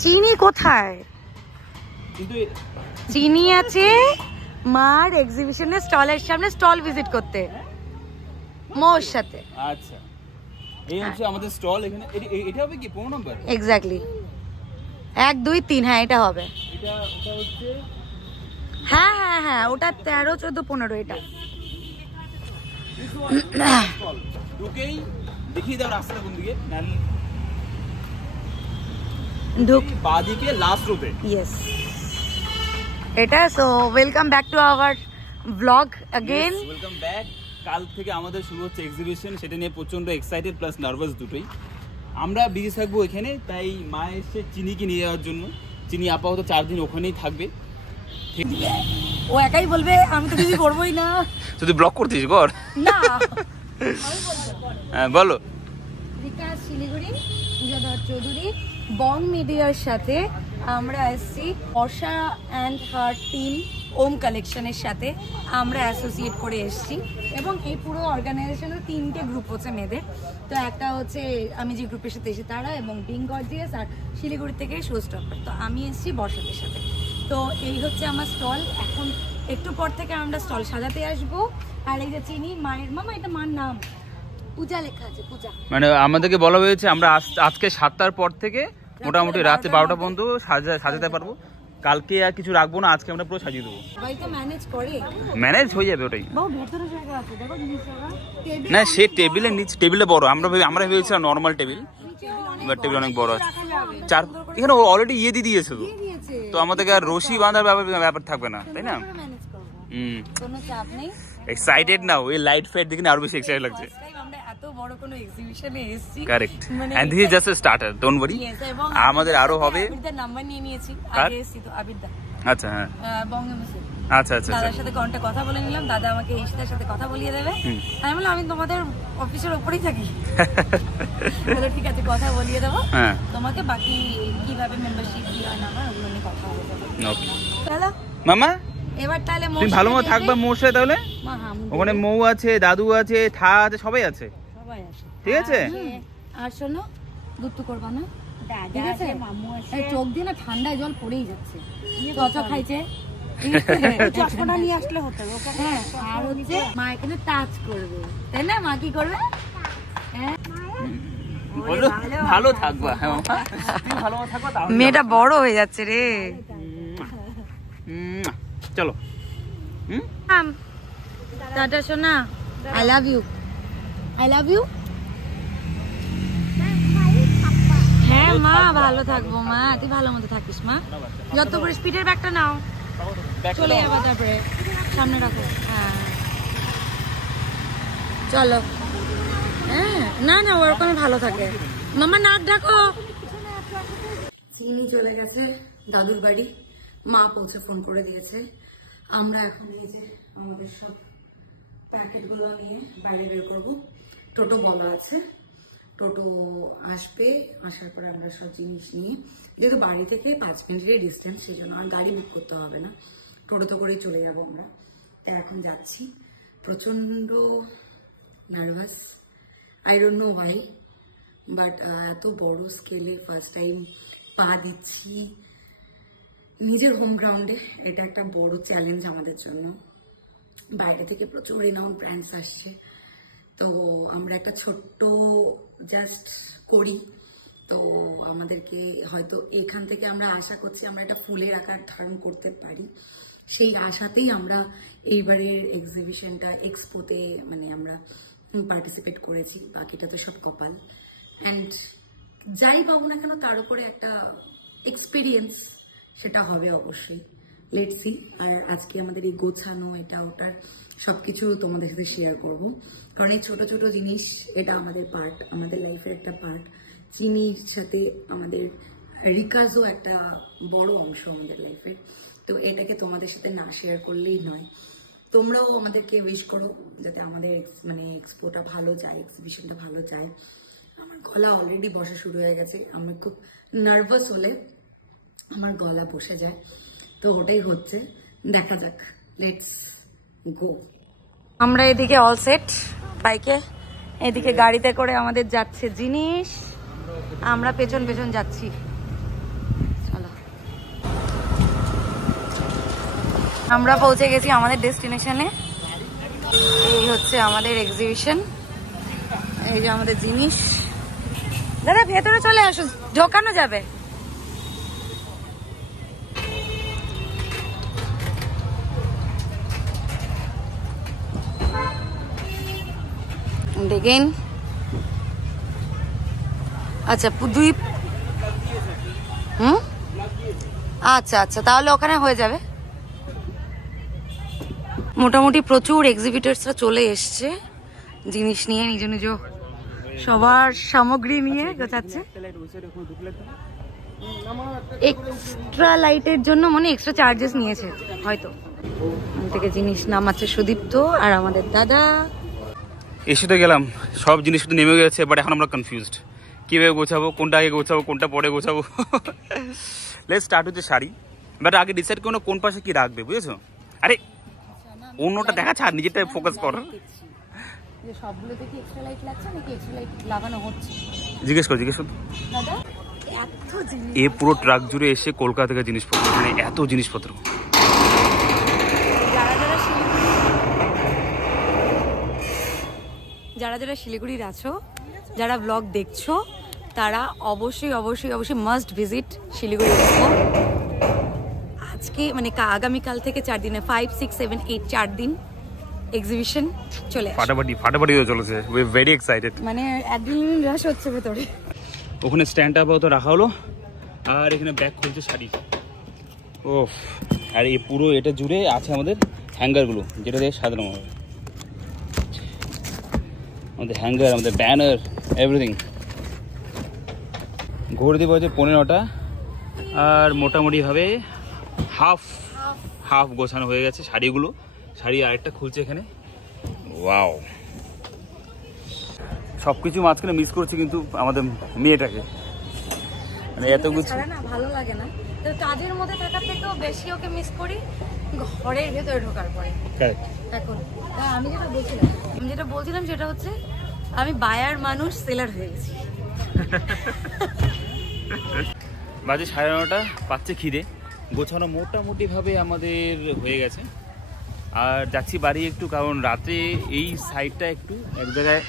চিনি কোথায়? চিনি আছে মার এক্সিবিশনের স্টলের সামনে, স্টল ভিজিট করতে মোর সাথে। আচ্ছা, এই হচ্ছে আমাদের স্টল। এখানে এটা হবে কি 15 নম্বর? এক্স্যাক্টলি 1 2 3। হ্যাঁ এটা হবে। এটা হচ্ছে হ্যাঁ হ্যাঁ হ্যাঁ, ওটা 13 14 15 এটা। ঢুকেই দেখিয়ে দাও রাস্তাটা কোন দিকে। ঢুক বাদিকে লাস্ট রোতে। ইয়েস এটা। So welcome back to our blog again. Welcome back. কাল থেকে আমাদের শুরু হচ্ছে এক্সিবিশন, সেটা নিয়ে প্রচন্ড এক্সাইটেড প্লাস নার্ভাস দুটোই। আমরা বিজি থাকবো এখানে, তাই মা এসে চিনিকে নিয়ে যাওয়ার জন্য। চিনি আপাতত 4 দিন ওখানেই থাকবে। ও একাই বলবে, আমি তো কিছু করবোই না। তুই ব্লগ করতিস কর না। হ্যাঁ বলো। বিকাশ শিলিগুড়ি, পূজাধর চৌধুরী, বং মিডিয়ার সাথে আমরা এসছি বর্ষা অ্যান্ড হার টিম ওম কালেকশনের সাথে আমরা অ্যাসোসিয়েট করে এসছি। এবং এই পুরো অর্গানাইজেশনের 3টে গ্রুপ হচ্ছে মেয়েদের। তো একটা হচ্ছে আমি যে গ্রুপের সাথে এসেছি তারা, এবং বিং গর্জিয়াস, আর শিলিগুড়ি থেকে শো স্টপার। তো আমি এসেছি বর্ষাদের সাথে। তো এই হচ্ছে আমার স্টল। এখন একটু পর থেকে আমরা স্টল সাজাতে আসবো। আর এই যে চিনি মায়ের, মামা এটা মার নাম পূজা লেখা আছে, পূজা। মানে আমাদেরকে বলা হয়েছে আমরা আজকে 7টার পর থেকে মোটামুটি রাতে 12টা পর্যন্ত সাজাতে পারবো। কালকে আর কিছু রাখবো না, আজকে আমরা পুরো সাজিয়ে দেবো। ভাই তো ম্যানেজ করে, ম্যানেজ হয়ে যাবে ওটাই। বহু ভেতরে জায়গা আছে, দেখো জিনিসটা। না সে টেবিলের নিচে, টেবিলে বড়। আমরা ভেবেছিলাম নর্মাল টেবিল, বাট টেবিল অনেক বড় আছে। এখানে অলরেডি ইয়ে দিয়ে দিয়েছে তো আমাদেরকে আর রশি বাঁধার ব্যাপার থাকবে না, তাই না? কোনো চাপ নেই। এক্সাইটেড নাও, এই লাইট ফাইট দেখে আরো বেশি এক্সাইটেড লাগছে। আমরা এত বড় কোনো এক্সিবিশনে এসেছি। Correct, and this is just a starter, don't worry. আমাদের আরো হবে। আবিদার নাম্বার নিয়ে নিয়েছি, আগে এসেছি তো আবিদা। আচ্ছা হ্যাঁ, বঙ্গমেসে। আচ্ছা আচ্ছা, দাদার সাথে কন্টাক্ট কথা বলে নিলাম, দাদা আমাকে এসিদের সাথে কথা বলিয়ে দেবে। আমি বললাম আমি তোমাদের অফিসের উপরেই থাকি। বলে ঠিক আছে, কথা বলিয়ে দেবো তোমাকে, বাকি কিভাবে মেম্বারশিপ কি হয় না হয় ওগুলো নিয়ে কথা বলবো। ওকে চলো মামা, এবার তাহলে তুমি ভালো মতো থাকবা মোর সাথে। তাহলে ওখানে মৌ আছে, দাদু আছে, থা আছে, সবাই আছে, সবাই আছে, ঠিক আছে? আর শোনো, দুধ করবা না, ঠিক আছে? চোখ দিয়ে না ঠান্ডায় জল পড়েই যাচ্ছে। চচা খাইছে, চশমাটা নিয়ে আসলে হতো। হ্যাঁ, আর হচ্ছে মা এখানে টাচ করবে, তাই না? মা কি করবে? ভালো থাকবা, ভালো থাকবা। মেয়েটা বড় হয়ে যাচ্ছে রে। চলো টাটা সোনা, I love you, I love you. হ্যাঁ মা, ভালো থাকবো মা, তুই ভালো মতো থাকিস মা। যত করে স্পিডের ব্যাগটা নাও, চলে যাবো তারপরে, সামনে রাখো। হ্যাঁ চলো। হ্যাঁ না না, ওরকম ভালো থাকে। মামা নাক ঢাকো। চিনি চলে গেছে দাদুর বাড়ি, মা পৌঁছে ফোন করে দিয়েছে। আমরা এখন এই যে আমাদের সব প্যাকেটগুলো নিয়ে বাইরে বের করবো। টোটো বলা আছে, টোটো আসবে, আসার পরে আমরা সব জিনিস নিয়ে, যেহেতু বাড়ি থেকে 5 মিনিটের ডিস্টেন্স, সেই জন্য আর গাড়ি বুক করতে হবে না, টোটোতে করেই চলে যাবো আমরা। তাই এখন যাচ্ছি, প্রচন্ড nervous, I don't know Y, but এত বড় স্কেলে ফার্স্ট টাইম পা দিচ্ছি নিজের হোম গ্রাউন্ডে। এটা একটা বড় চ্যালেঞ্জ আমাদের জন্য। বাইরে থেকে প্রচুর রিনাউন্ড ব্র্যান্ডস আসছে, তো আমরা একটা ছোট্ট জাস্ট করি। তো আমাদেরকে হয়তো এখান থেকে আমরা আশা করছি আমরা একটা ফুলের আকার ধারণ করতে পারি, সেই আশাতেই আমরা এইবারের এক্সিবিশনটা, এক্সপোতে মানে আমরা পার্টিসিপেট করেছি। বাকিটা তো সব কপাল, অ্যান্ড যাই পাবো না কেন তার উপরে একটা এক্সপিরিয়েন্স সেটা হবে অবশ্যই। Let's see. আর আজকে আমাদের এই গোছানো এটা ওটার সবকিছু তোমাদের সাথে শেয়ার করব, কারণ এই ছোট ছোট জিনিস এটা আমাদের পার্ট, আমাদের লাইফের একটা পার্ট। চিনির সাথে আমাদের রিকাজও একটা বড় অংশ আমাদের লাইফের। তো এটাকে তোমাদের সাথে না শেয়ার করলেই নয়। তোমরাও আমাদেরকে উইশ করো যাতে আমাদের মানে এক্সপোটা ভালো যায়, এক্সিবিশনটা ভালো যায়। আমার গলা অলরেডি বসা শুরু হয়ে গেছে, আমি খুব নার্ভাস হলে আমার গলা বসে যায়, তো ওটাই হচ্ছে, দেখা যাক, লেটস গো। আমরা এদিকে অল সেট বাইকে, এদিকে গাড়িতে করে আমাদের যাচ্ছে জিনিস, আমরা পেছন পেছন যাচ্ছি। আমরা পৌঁছে গেছি আমাদের ডেস্টিনেশনে। এই হচ্ছে আমাদের এক্সিবিশন, এই যে আমাদের জিনিস। দাদা ভেতরে চলে আসো, ঢোকানো যাবে। দেখেন আচ্ছা আচ্ছা আচ্ছা, তাহলে ওখানে হয়ে যাবে। মোটামুটি প্রচুর এক্সিবিটার্সরা চলে এসছে জিনিস নিয়ে, নিজ নিজ সবার সামগ্রী নিয়ে গোছাচ্ছে। এক্সট্রা লাইটের জন্য মানে এক্সট্রা চার্জেস নিয়েছে হয়তো। থেকে জিনিস নামাচ্ছে সুদীপ্ত আর আমাদের দাদা। এসে তো গেলাম, সব জিনিস তো নেমে গেছে, বাট এখন আমরা কনফিউজড কিভাবে গোছাবো, কোনটা আগে গোছাবো কোনটা পরে গোছাবো। লেটস স্টার্ট হচ্ছে শাড়ি, বাট আগে ডিসাইড করো কোন পাশে কি রাখবে, বুঝেছো? আরে অন্যটা দেখাচ্ছে আর নিজেরটা ফোকাস কর। সবগুলোতে কি এক্সট্রা লাইট লাগছে নাকি এক্সট্রা লাইট লাগানো হচ্ছে? জিজ্ঞেস কর দাদা। এত জিনিস, এই পুরো ট্রাক জুড়ে এসে কলকাতা থেকে জিনিসপত্র, মানে এত জিনিসপত্র। যারা যারা শিলিগুড়ির আছো, যারা ব্লগ দেখছো, তারা অবশ্যই অবশ্যই অবশ্যই মাস্ট ভিজিট শিলিগুড়ি। আজকে মানে আগামীকাল থেকে 4 দিনে 5, 6, 7, 8 4 দিন এক্সিবিশন চলে ফাটাফাটি চলেছে। উই আর ভেরি এক্সাইটেড, মানে অ্যাড্রিনালিন রাশ হচ্ছে ভেতরে। ওখানে স্ট্যান্ড আপ তো রাখা হলো, আর এখানে ব্যাগ খুলছে শাড়ি। ওফ, আর এই পুরো এটা জুড়ে আছে আমাদের হ্যাঙ্গারগুলো, যেটা দিয়ে সাজানো হবে। আমাদের হ্যাঙ্গার, আমাদের ব্যানার, এভরিথিং। ঘুরে দিব হচ্ছে 15টা, আর মোটামুটিভাবে হাফ গোছানো হয়ে গেছে শাড়িগুলো। শাড়ি আরেকটা খুলছে এখানে। ওয়াও, সবকিছু মাঝখানে মিস করছি কিন্তু আমাদের মেয়েটাকে, মানে এত কিছু না ভালো লাগে না। তো কাজের মধ্যে থাকার থেকেও বেশি ওকে মিস করি ঘরের ভেতরে ঢোকার পরে। এখন আমি যেটা বলছিলাম সেটা হচ্ছে আমি বায়ার মানুষ সেলার হয়ে গেছি। বাজে 9:30, পাচ্ছে খিদে। গোছানো মোটামুটিভাবে আমাদের হয়ে গেছে, আর যাচ্ছি বাড়ি একটু, কারণ রাতে এই সাইডটা একটু এক জায়গায়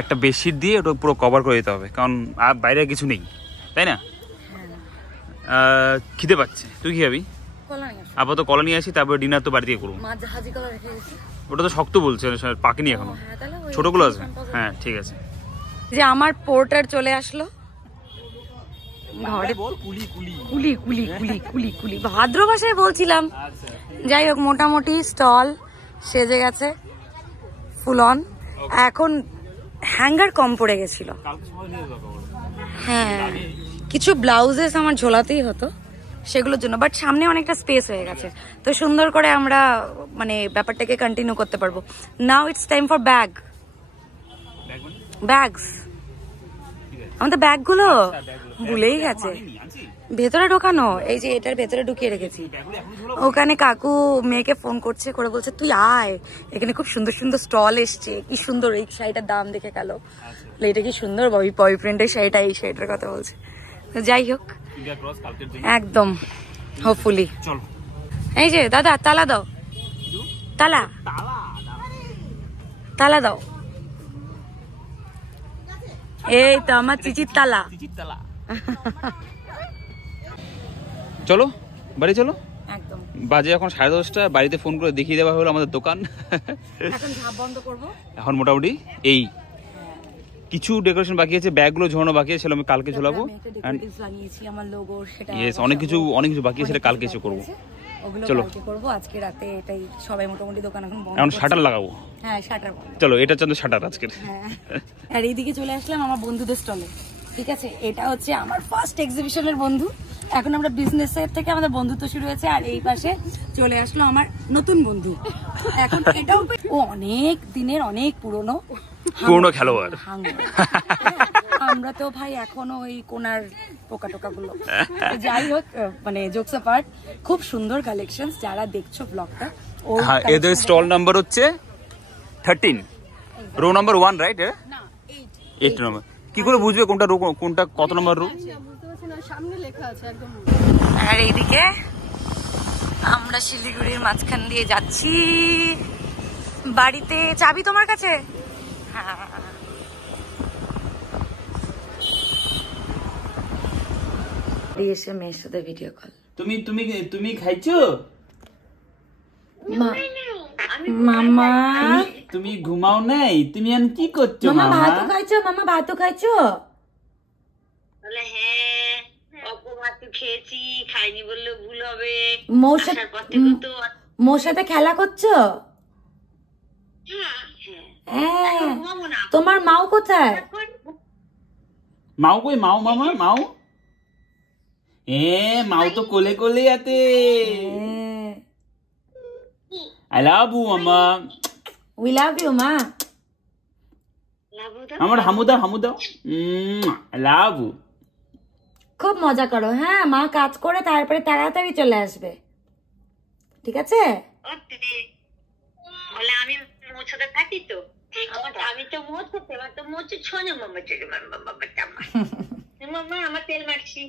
একটা বেডশিট দিয়ে ওটা পুরো কভার করে দিতে হবে, কারণ আর বাইরে কিছু নেই, তাই না? খিদে পাচ্ছে। তুই কি খাবি? আপাতত কলা নিয়ে আসি, তারপর ডিনার তো বাড়ি থেকে করবো। ওটা তো শক্ত বলছে, পাকেনি এখনো, ছোটগুলো আছে। হ্যাঁ ঠিক আছে। যে আমার পোর্টার চলে আসলো ঘরে। কুলি ভাদ্র ভাষায় বলছিলাম। যাই হোক, মোটামুটি স্টল সেজে গেছে ফুল অন। এখন হ্যাঙ্গার কম পড়ে গেছিল। হ্যাঁ, কিছু ব্লাউজেস আমার ঝোলাতেই হতো সেগুলোর জন্য, বাট সামনে অনেকটা স্পেস হয়ে গেছে, তো সুন্দর করে আমরা মানে ব্যাপারটাকে কন্টিনিউ করতে পারবো। Now it's time for bags. আমাদের ব্যাগগুলো ভুলেই গেছে ভেতরে ঢোকানো। এই যে এটার ভেতরে ঢুকিয়ে রেখেছি। ওখানে কাকু মেয়েকে ফোন করছে, করে বলছে তুই আয়, এখানে খুব সুন্দর সুন্দর স্টল এসছে। কি সুন্দর, এই শাড়িটার দাম দেখে গেল, এটা কি সুন্দর বয়ফ্রেন্ডের শাড়িটা, এই শাড়িটার কথা বলছে। যাই হোক, একদম হোপফুলি। এই যে দাদা তালা দাও, তালা দাও। এই তো আমার চিচির তালা। চলো বাড়ি চলো। একদম বাজে এখন 10:30, বাড়িতে ফোন করে দেখিয়ে দেওয়া হলো আমাদের দোকান। এখন ঝাঁপ বন্ধ করব। এখন মোটামুটি এই কিছু ডেকোরেশন বাকি আছে, ব্যাগগুলো ঝোলানো বাকি আছে, আমি কালকে ঝোলাবো। অনেক কিছু বাকি আছে, কালকে এসে করবো। চলো আজকে রাতে এটাই সবাই মোটামুটি দোকান এখন বন্ধ। এখন শাটার লাগাবো। হ্যাঁ শাটার বন্ধ। চলো, এটা চন্দ্র শাটার আজকে। আর এইদিকে চলে আসলাম আমার বন্ধুদের স্টলে। ঠিক আছে, এটা হচ্ছে আমার ফার্স্ট এক্সিবিশনের বন্ধু। এখন আমরা বিজনেসের থেকে আমাদের বন্ধুত্ব শুরু হয়েছে, আর এই পাশে চলে আসলো আমার নতুন বন্ধু। এখন এটাও ও অনেক দিনের অনেক পুরনো খেলোয়াড়। আমরা তো ভাই এখনো ওই কোনার পোকা টোকা গুলো। যাই হোক, মানে জোকস অ্যাপার্ট, খুব সুন্দর কালেকশন। যারা দেখছো ব্লগটা, এদের স্টল নাম্বার হচ্ছে 13, রো নাম্বার 1, রাইট? না 8 নাম্বার। কি করে বুঝবে কোনটা রো, কোনটা কত নম্বর রো? আর এইদিকে আমরা শিলিগুড়ির মাঝখান দিয়ে যাচ্ছি বাড়িতে। চাবি তোমার কাছে? হ্যাঁ। এসে মেয়ের সাথে ভিডিও কল। তুমি তুমি তুমি খাইছো? মামা তুমি ঘুমাও নাই? তুমি এখন কি করছো? মামা মামা ভাতও খাইছো? মামা ভাতও খাইছো? বলে হ্যাঁ অপমাত্র খেয়েছি, খাইনি বললে ভুল হবে। মোর আসার পর থেকে তো মোর সাথে খেলা করছো? হ্যাঁ হ্যাঁ। ঘুমাবো না। তোমার মাও কোথায়? মাও কই? মাও মামা মাও? মাও তো কোলে কোলে আতে। I love you মামা। We love you মা। আমার হামুদা হামুদা। I love you। খুব মজা করো। হ্যাঁ, মা কাজ করে তারপরে তাড়াতাড়ি চলে আসবে, ঠিক আছে? বলে আমি মোছাতে থাকি তো, আমি তো মোছতে, এবার তো মোছে ছোঁয়া মামা চলে মামা মামা মামা আমার তেল মারছি।